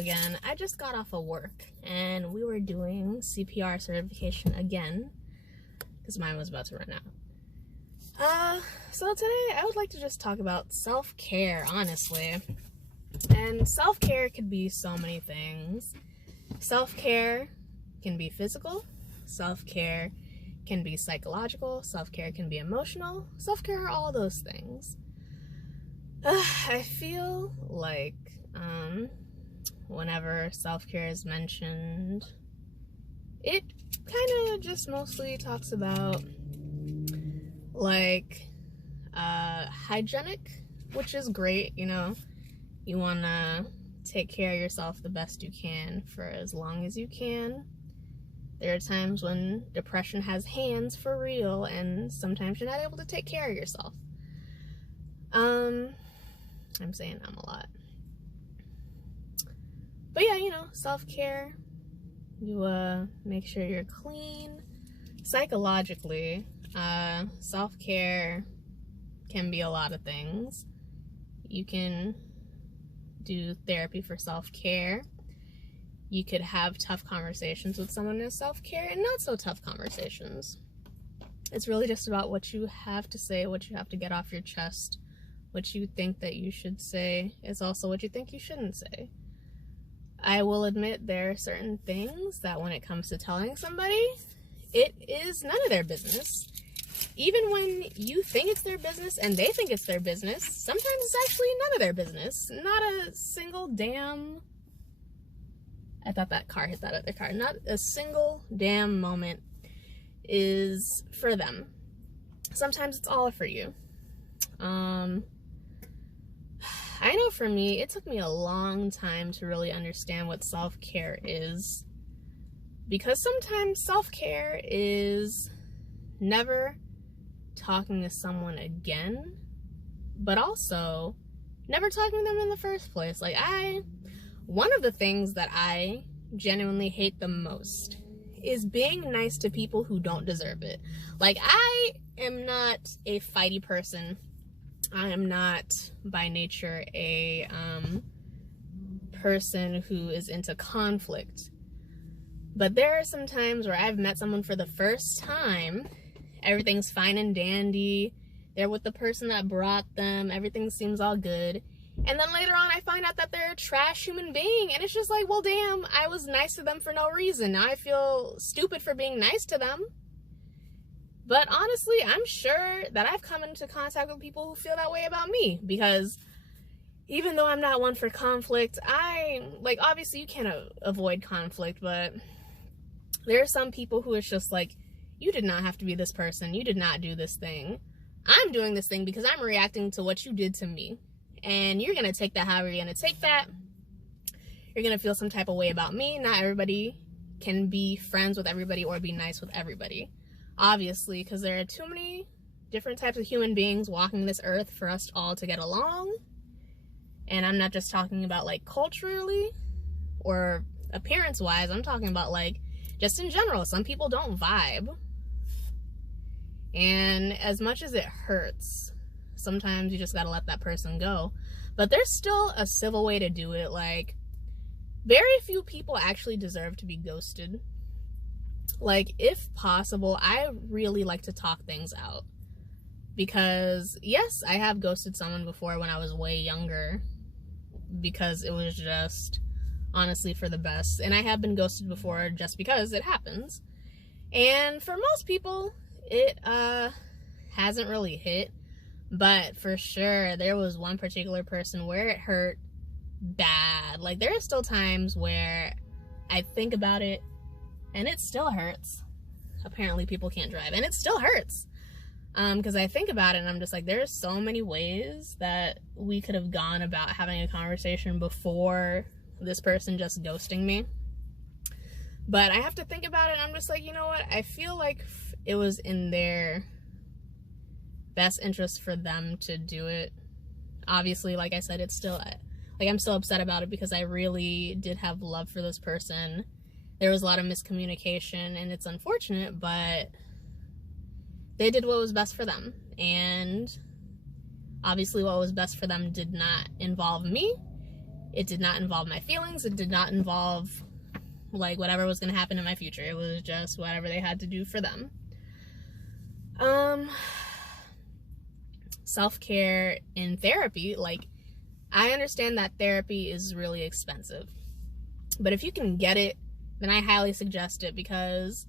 again. I just got off of work and we were doing CPR certification again because mine was about to run out. So today I would like to just talk about self-care, honestly. And self-care could be so many things. Self-care can be physical, self-care can be psychological, self-care can be emotional, self-care are all those things. I feel like whenever self-care is mentioned, it kind of just mostly talks about like hygienic, which is great, you know. You want to take care of yourself the best you can for as long as you can. There are times when depression has hands for real, and sometimes you're not able to take care of yourself. I'm saying a lot. But yeah, you know, self-care, you make sure you're clean. Psychologically, self-care can be a lot of things. You can do therapy for self-care. You could have tough conversations with someone as self-care and not so tough conversations. It's really just about what you have to say, what you have to get off your chest. What you think that you should say is also what you think you shouldn't say. I will admit there are certain things that when it comes to telling somebody, it is none of their business. Even when you think it's their business and they think it's their business, sometimes it's actually none of their business. Not a single damn... I thought that car hit that other car. Not a single damn moment is for them. Sometimes it's all for you. I know for me, it took me a long time to really understand what self-care is. Because sometimes self-care is never talking to someone again, but also never talking to them in the first place. Like, one of the things that I genuinely hate the most is being nice to people who don't deserve it. Like, I am not a fighty person. I am not by nature a person who is into conflict. But there are some times where I've met someone for the first time, everything's fine and dandy, they're with the person that brought them, everything seems all good. And then later on I find out that they're a trash human being, and it's just like, well damn, I was nice to them for no reason. Now I feel stupid for being nice to them. But honestly, I'm sure that I've come into contact with people who feel that way about me, because even though I'm not one for conflict, obviously you can't avoid conflict, but there are some people who it's just like, you did not have to be this person, you did not do this thing. I'm doing this thing because I'm reacting to what you did to me. And you're going to take that however you're going to take that. You're going to feel some type of way about me. Not everybody can be friends with everybody or be nice with everybody. Obviously, because there are too many different types of human beings walking this earth for us all to get along. And I'm not just talking about like culturally or appearance-wise. I'm talking about like just in general. Some people don't vibe. And as much as it hurts, sometimes you just gotta let that person go. But there's still a civil way to do it. Like, very few people actually deserve to be ghosted. Like, if possible, I really like to talk things out. Because, yes, I have ghosted someone before when I was way younger. Because it was just, honestly, for the best. And I have been ghosted before just because it happens. And for most people, it hasn't really hit. But for sure, there was one particular person where it hurt bad. Like, there are still times where I think about it and it still hurts. Apparently people can't drive and it still hurts. Because I think about it and I'm just like, there's so many ways that we could have gone about having a conversation before this person just ghosting me. But I have to think about it and I'm just like, you know what? I feel like it was in their best interest for them to do it. Obviously, like I said, it's still, like, I'm still upset about it because I really did have love for this person. There was a lot of miscommunication and it's unfortunate, but they did what was best for them. And obviously what was best for them did not involve me. It did not involve my feelings. It did not involve like whatever was going to happen in my future. It was just whatever they had to do for them. Self-care in therapy, like, I understand that therapy is really expensive, but if you can get it, then I highly suggest it, because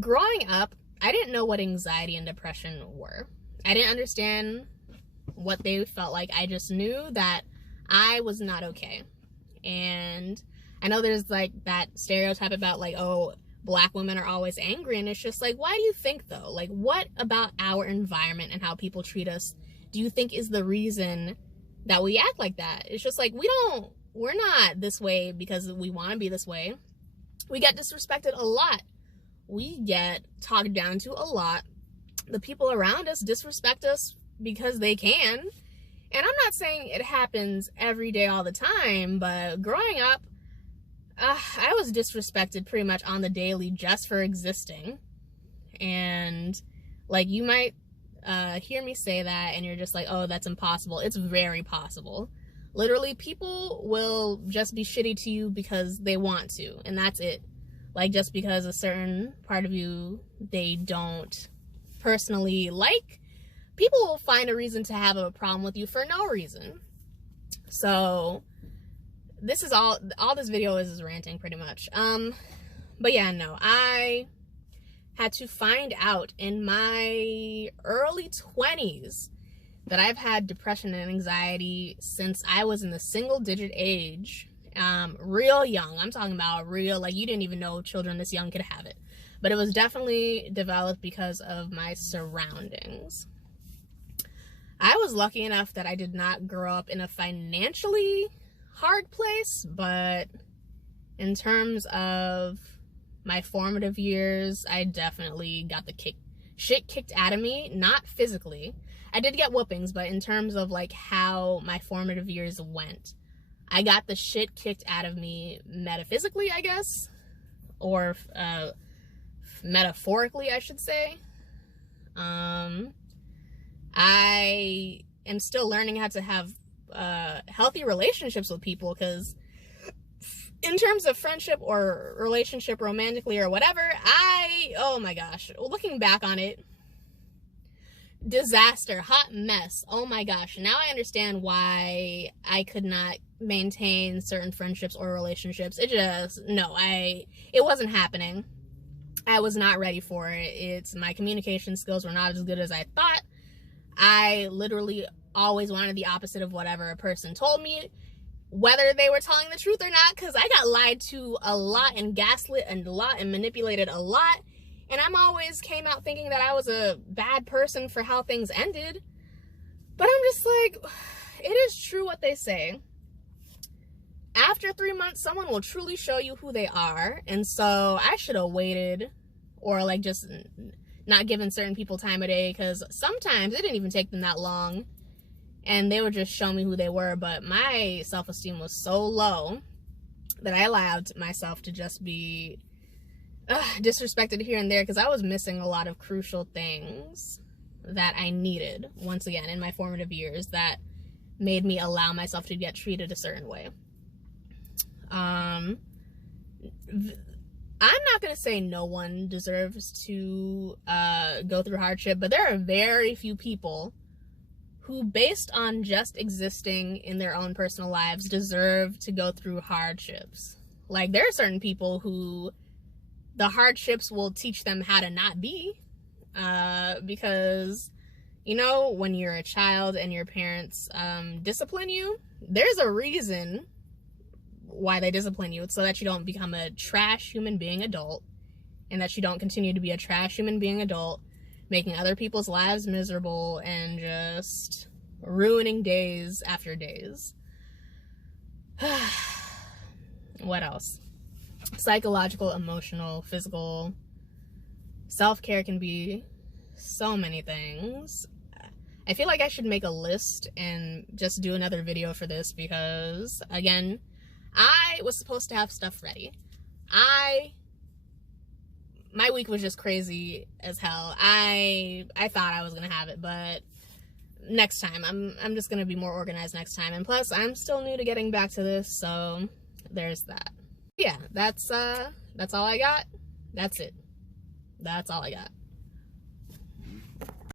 growing up, I didn't know what anxiety and depression were. I didn't understand what they felt like. I just knew that I was not okay. And I know there's like that stereotype about like, oh, Black women are always angry, and it's just like, why do you think though? Like, what about our environment and how people treat us do you think is the reason that we act like that? It's just like, we're not this way because we want to be this way. We get disrespected a lot. We get talked down to a lot. The people around us disrespect us because they can. And I'm not saying it happens every day all the time, but growing up, I was disrespected pretty much on the daily just for existing. And like, you might hear me say that and you're just like, oh, that's impossible. It's very possible. Literally, people will just be shitty to you because they want to, and that's it. Like, just because a certain part of you they don't personally like, people will find a reason to have a problem with you for no reason. So this is all this video is ranting pretty much. But yeah, no, I had to find out in my early 20s that I've had depression and anxiety since I was in the single digit age. Real young. I'm talking about real, like, you didn't even know children this young could have it. But it was definitely developed because of my surroundings. I was lucky enough that I did not grow up in a financially hard place, but in terms of my formative years, I definitely got the shit kicked out of me. Not physically. I did get whoopings, but in terms of like how my formative years went, I got the shit kicked out of me metaphysically, I guess, or metaphorically, I should say. I am still learning how to have healthy relationships with people, because in terms of friendship or relationship romantically or whatever, oh my gosh, looking back on it, disaster, hot mess. Oh my gosh, now I understand why I could not maintain certain friendships or relationships. It wasn't happening. I was not ready for it. My communication skills were not as good as I thought. I literally always wanted the opposite of whatever a person told me, whether they were telling the truth or not, because I got lied to a lot and gaslit a lot and manipulated a lot, and I'm always came out thinking that I was a bad person for how things ended. But I'm just like, it is true what they say. After 3 months, someone will truly show you who they are. And so I should have waited, or like just not given certain people time of day, because sometimes it didn't even take them that long and they would just show me who they were. But my self-esteem was so low that I allowed myself to just be disrespected here and there, because I was missing a lot of crucial things that I needed, once again, in my formative years, that made me allow myself to get treated a certain way. I'm not going to say no one deserves to go through hardship, but there are very few people who, based on just existing in their own personal lives, deserve to go through hardships. Like, there are certain people who the hardships will teach them how to not be, because, you know, when you're a child and your parents discipline you, there's a reason why they discipline you. It's so that you don't become a trash human being adult, and that you don't continue to be a trash human being adult, making other people's lives miserable and just ruining days after days. What else? Psychological, emotional, physical. Self-care can be so many things. I feel like I should make a list and just do another video for this, because, again, I was supposed to have stuff ready. My week was just crazy as hell. I thought I was gonna have it, but next time. I'm just gonna be more organized next time. And plus, I'm still new to getting back to this, so there's that. Yeah, that's all I got. That's it. That's all I got.